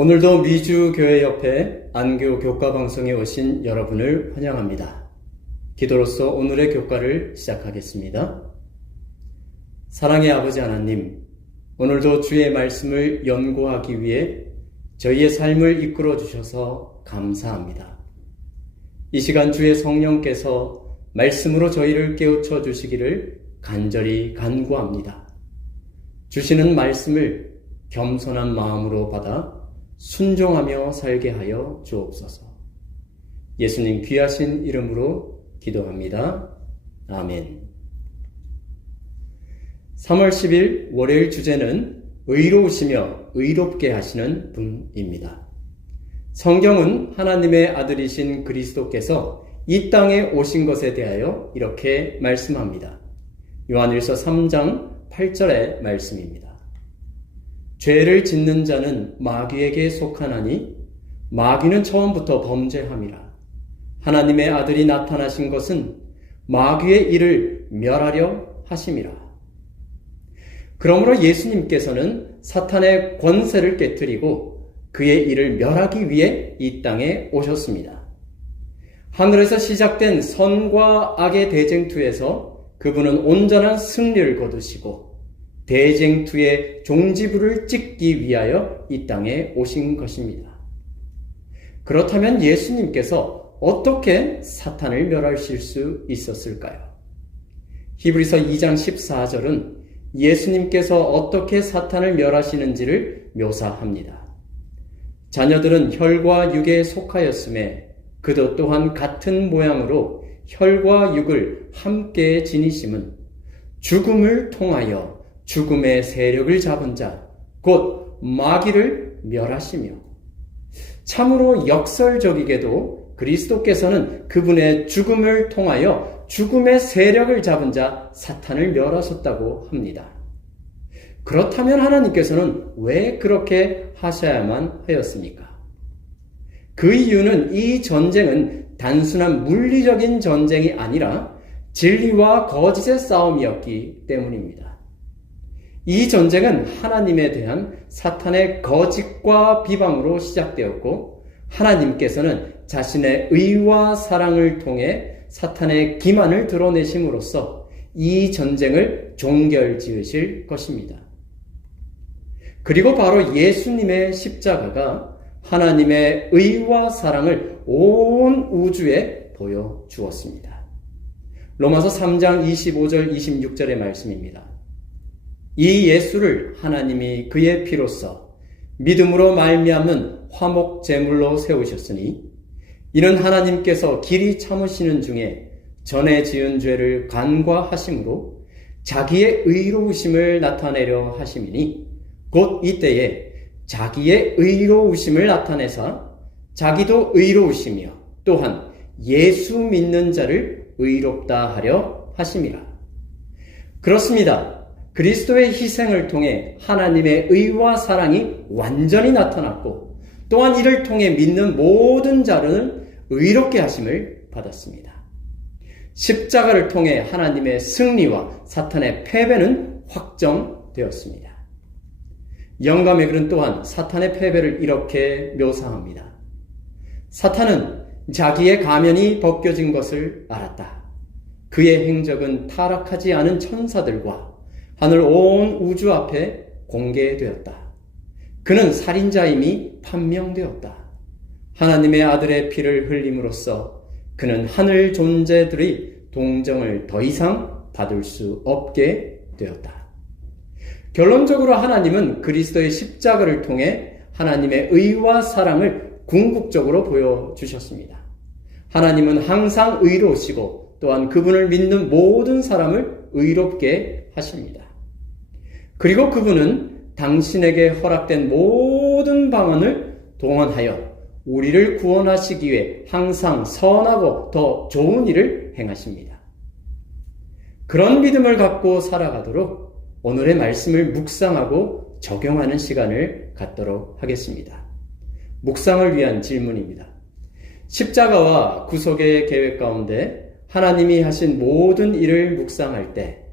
오늘도 미주교회협회 안교 교과방송에 오신 여러분을 환영합니다. 기도로서 오늘의 교과를 시작하겠습니다. 사랑의 아버지 하나님, 오늘도 주의 말씀을 연구하기 위해 저희의 삶을 이끌어 주셔서 감사합니다. 이 시간 주의 성령께서 말씀으로 저희를 깨우쳐 주시기를 간절히 간구합니다. 주시는 말씀을 겸손한 마음으로 받아 순종하며 살게 하여 주옵소서. 예수님 귀하신 이름으로 기도합니다. 아멘. 3월 10일 월요일 주제는 의로우시며 의롭게 하시는 분입니다. 성경은 하나님의 아들이신 그리스도께서 이 땅에 오신 것에 대하여 이렇게 말씀합니다. 요한일서 3장 8절의 말씀입니다. 죄를 짓는 자는 마귀에게 속하나니 마귀는 처음부터 범죄함이라. 하나님의 아들이 나타나신 것은 마귀의 일을 멸하려 하심이라. 그러므로 예수님께서는 사탄의 권세를 깨뜨리고 그의 일을 멸하기 위해 이 땅에 오셨습니다. 하늘에서 시작된 선과 악의 대쟁투에서 그분은 온전한 승리를 거두시고 대쟁투의 종지부를 찍기 위하여 이 땅에 오신 것입니다. 그렇다면 예수님께서 어떻게 사탄을 멸하실 수 있었을까요? 히브리서 2장 14절은 예수님께서 어떻게 사탄을 멸하시는지를 묘사합니다. 자녀들은 혈과 육에 속하였음에 그도 또한 같은 모양으로 혈과 육을 함께 지니심은 죽음을 통하여 죽음의 세력을 잡은 자, 곧 마귀를 멸하시며, 참으로 역설적이게도 그리스도께서는 그분의 죽음을 통하여 죽음의 세력을 잡은 자 사탄을 멸하셨다고 합니다. 그렇다면 하나님께서는 왜 그렇게 하셔야만 하였습니까? 그 이유는 이 전쟁은 단순한 물리적인 전쟁이 아니라 진리와 거짓의 싸움이었기 때문입니다. 이 전쟁은 하나님에 대한 사탄의 거짓과 비방으로 시작되었고, 하나님께서는 자신의 의와 사랑을 통해 사탄의 기만을 드러내심으로써 이 전쟁을 종결지으실 것입니다. 그리고 바로 예수님의 십자가가 하나님의 의와 사랑을 온 우주에 보여주었습니다. 로마서 3장 25절 26절의 말씀입니다. 이 예수를 하나님이 그의 피로써 믿음으로 말미암은 화목 제물로 세우셨으니 이는 하나님께서 길이 참으시는 중에 전에 지은 죄를 간과하심으로 자기의 의로우심을 나타내려 하심이니 곧 이때에 자기의 의로우심을 나타내사 자기도 의로우시며 또한 예수 믿는 자를 의롭다 하려 하심이라. 그렇습니다. 그리스도의 희생을 통해 하나님의 의와 사랑이 완전히 나타났고 또한 이를 통해 믿는 모든 자는 의롭게 하심을 받았습니다. 십자가를 통해 하나님의 승리와 사탄의 패배는 확정되었습니다. 영감의 글은 또한 사탄의 패배를 이렇게 묘사합니다. 사탄은 자기의 가면이 벗겨진 것을 알았다. 그의 행적은 타락하지 않은 천사들과 하늘 온 우주 앞에 공개되었다. 그는 살인자임이 판명되었다. 하나님의 아들의 피를 흘림으로써 그는 하늘 존재들의 동정을 더 이상 받을 수 없게 되었다. 결론적으로 하나님은 그리스도의 십자가를 통해 하나님의 의와 사랑을 궁극적으로 보여주셨습니다. 하나님은 항상 의로우시고 또한 그분을 믿는 모든 사람을 의롭게 하십니다. 그리고 그분은 당신에게 허락된 모든 방안을 동원하여 우리를 구원하시기 위해 항상 선하고 더 좋은 일을 행하십니다. 그런 믿음을 갖고 살아가도록 오늘의 말씀을 묵상하고 적용하는 시간을 갖도록 하겠습니다. 묵상을 위한 질문입니다. 십자가와 구속의 계획 가운데 하나님이 하신 모든 일을 묵상할 때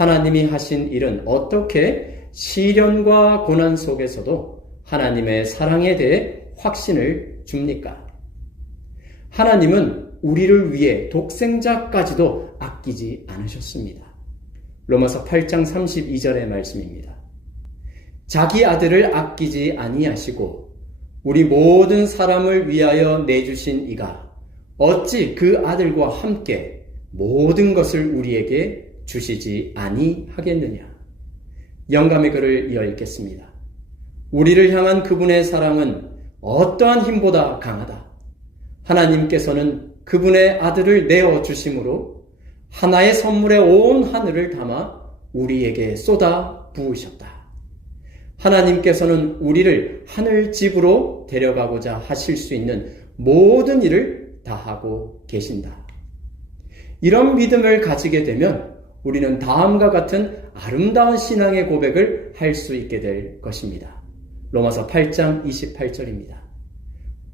하나님이 하신 일은 어떻게 시련과 고난 속에서도 하나님의 사랑에 대해 확신을 줍니까? 하나님은 우리를 위해 독생자까지도 아끼지 않으셨습니다. 로마서 8장 32절의 말씀입니다. 자기 아들을 아끼지 아니하시고 우리 모든 사람을 위하여 내주신 이가 어찌 그 아들과 함께 모든 것을 우리에게 주시지 아니하겠느냐. 영감의 글을 이어 읽겠습니다. 우리를 향한 그분의 사랑은 어떠한 힘보다 강하다. 하나님께서는 그분의 아들을 내어주심으로 하나의 선물에 온 하늘을 담아 우리에게 쏟아 부으셨다. 하나님께서는 우리를 하늘집으로 데려가고자 하실 수 있는 모든 일을 다 하고 계신다. 이런 믿음을 가지게 되면 우리는 다음과 같은 아름다운 신앙의 고백을 할 수 있게 될 것입니다. 로마서 8장 28절입니다.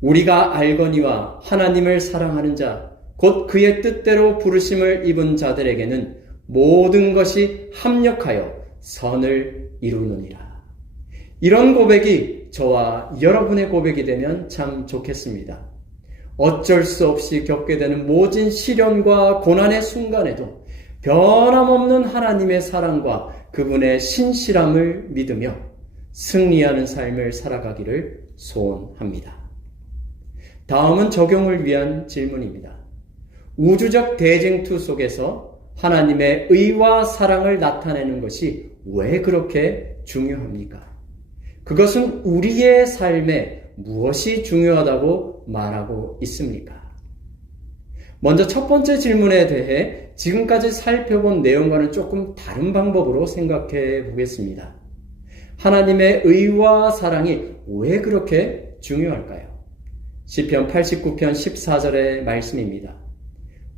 우리가 알거니와 하나님을 사랑하는 자, 곧 그의 뜻대로 부르심을 입은 자들에게는 모든 것이 합력하여 선을 이루느니라. 이런 고백이 저와 여러분의 고백이 되면 참 좋겠습니다. 어쩔 수 없이 겪게 되는 모진 시련과 고난의 순간에도 변함없는 하나님의 사랑과 그분의 신실함을 믿으며 승리하는 삶을 살아가기를 소원합니다. 다음은 적용을 위한 질문입니다. 우주적 대쟁투 속에서 하나님의 의와 사랑을 나타내는 것이 왜 그렇게 중요합니까? 그것은 우리의 삶에 무엇이 중요하다고 말하고 있습니까? 먼저 첫 번째 질문에 대해 지금까지 살펴본 내용과는 조금 다른 방법으로 생각해 보겠습니다. 하나님의 의와 사랑이 왜 그렇게 중요할까요? 시편 89편 14절의 말씀입니다.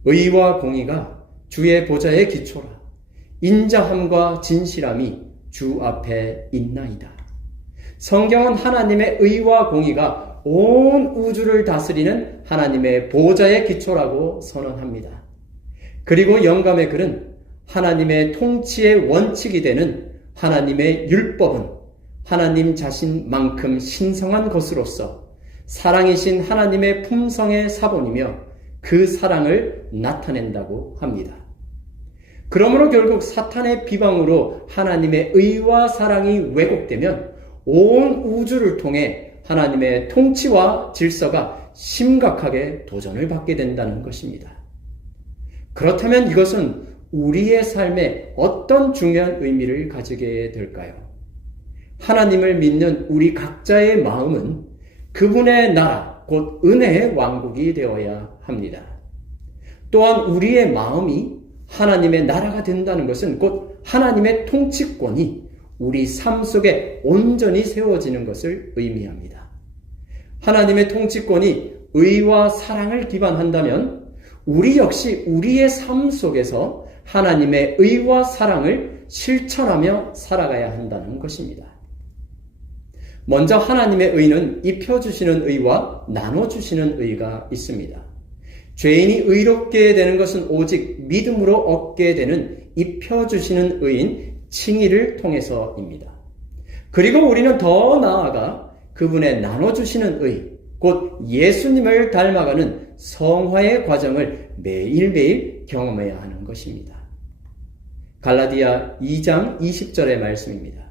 의와 공의가 주의 보좌의 기초라. 인자함과 진실함이 주 앞에 있나이다. 성경은 하나님의 의와 공의가 온 우주를 다스리는 하나님의 보좌의 기초라고 선언합니다. 그리고 영감의 글은 하나님의 통치의 원칙이 되는 하나님의 율법은 하나님 자신만큼 신성한 것으로서 사랑이신 하나님의 품성의 사본이며 그 사랑을 나타낸다고 합니다. 그러므로 결국 사탄의 비방으로 하나님의 의와 사랑이 왜곡되면 온 우주를 통해 하나님의 통치와 질서가 심각하게 도전을 받게 된다는 것입니다. 그렇다면 이것은 우리의 삶에 어떤 중요한 의미를 가지게 될까요? 하나님을 믿는 우리 각자의 마음은 그분의 나라, 곧 은혜의 왕국이 되어야 합니다. 또한 우리의 마음이 하나님의 나라가 된다는 것은 곧 하나님의 통치권이 우리 삶 속에 온전히 세워지는 것을 의미합니다. 하나님의 통치권이 의와 사랑을 기반한다면 우리 역시 우리의 삶 속에서 하나님의 의와 사랑을 실천하며 살아가야 한다는 것입니다. 먼저 하나님의 의는 입혀주시는 의와 나눠주시는 의가 있습니다. 죄인이 의롭게 되는 것은 오직 믿음으로 얻게 되는 입혀주시는 의인 칭의를 통해서입니다. 그리고 우리는 더 나아가 그분의 나눠주시는 의, 곧 예수님을 닮아가는 성화의 과정을 매일매일 경험해야 하는 것입니다. 갈라디아 2장 20절의 말씀입니다.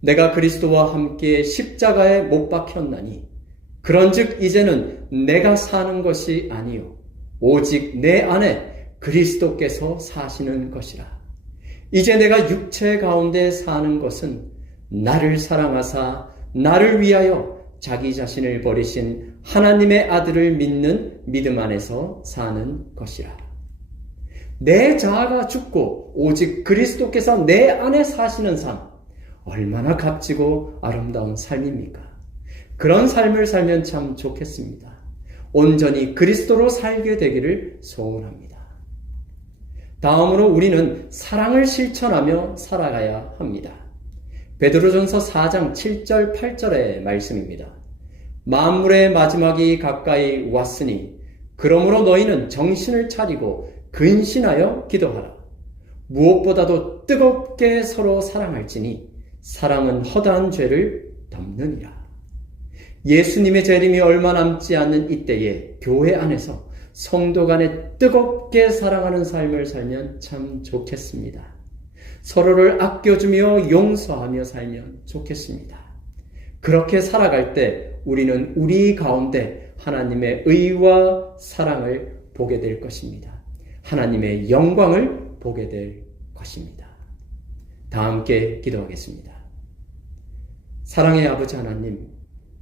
내가 그리스도와 함께 십자가에 못 박혔나니 그런즉 이제는 내가 사는 것이 아니요 오직 내 안에 그리스도께서 사시는 것이라. 이제 내가 육체 가운데 사는 것은 나를 사랑하사 나를 위하여 자기 자신을 버리신 하나님의 아들을 믿는 믿음 안에서 사는 것이라. 내 자아가 죽고 오직 그리스도께서 내 안에 사시는 삶, 얼마나 값지고 아름다운 삶입니까? 그런 삶을 살면 참 좋겠습니다. 온전히 그리스도로 살게 되기를 소원합니다. 다음으로 우리는 사랑을 실천하며 살아가야 합니다. 베드로전서 4장 7절 8절의 말씀입니다. 만물의 마지막이 가까이 왔으니 그러므로 너희는 정신을 차리고 근신하여 기도하라. 무엇보다도 뜨겁게 서로 사랑할지니 사랑은 허다한 죄를 덮느니라. 예수님의 재림이 얼마 남지 않는 이때에 교회 안에서 성도 간에 뜨겁게 사랑하는 삶을 살면 참 좋겠습니다. 서로를 아껴주며 용서하며 살면 좋겠습니다. 그렇게 살아갈 때 우리는 우리 가운데 하나님의 의와 사랑을 보게 될 것입니다. 하나님의 영광을 보게 될 것입니다. 다 함께 기도하겠습니다. 사랑의 아버지 하나님,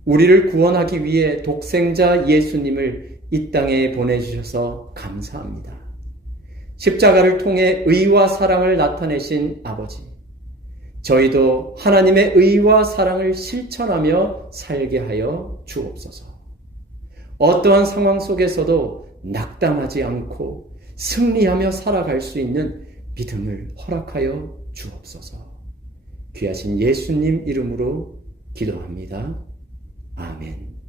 우리를 구원하기 위해 독생자 예수님을 이 땅에 보내주셔서 감사합니다. 십자가를 통해 의와 사랑을 나타내신 아버지, 저희도 하나님의 의와 사랑을 실천하며 살게 하여 주옵소서. 어떠한 상황 속에서도 낙담하지 않고 승리하며 살아갈 수 있는 믿음을 허락하여 주옵소서. 귀하신 예수님 이름으로 기도합니다. 아멘.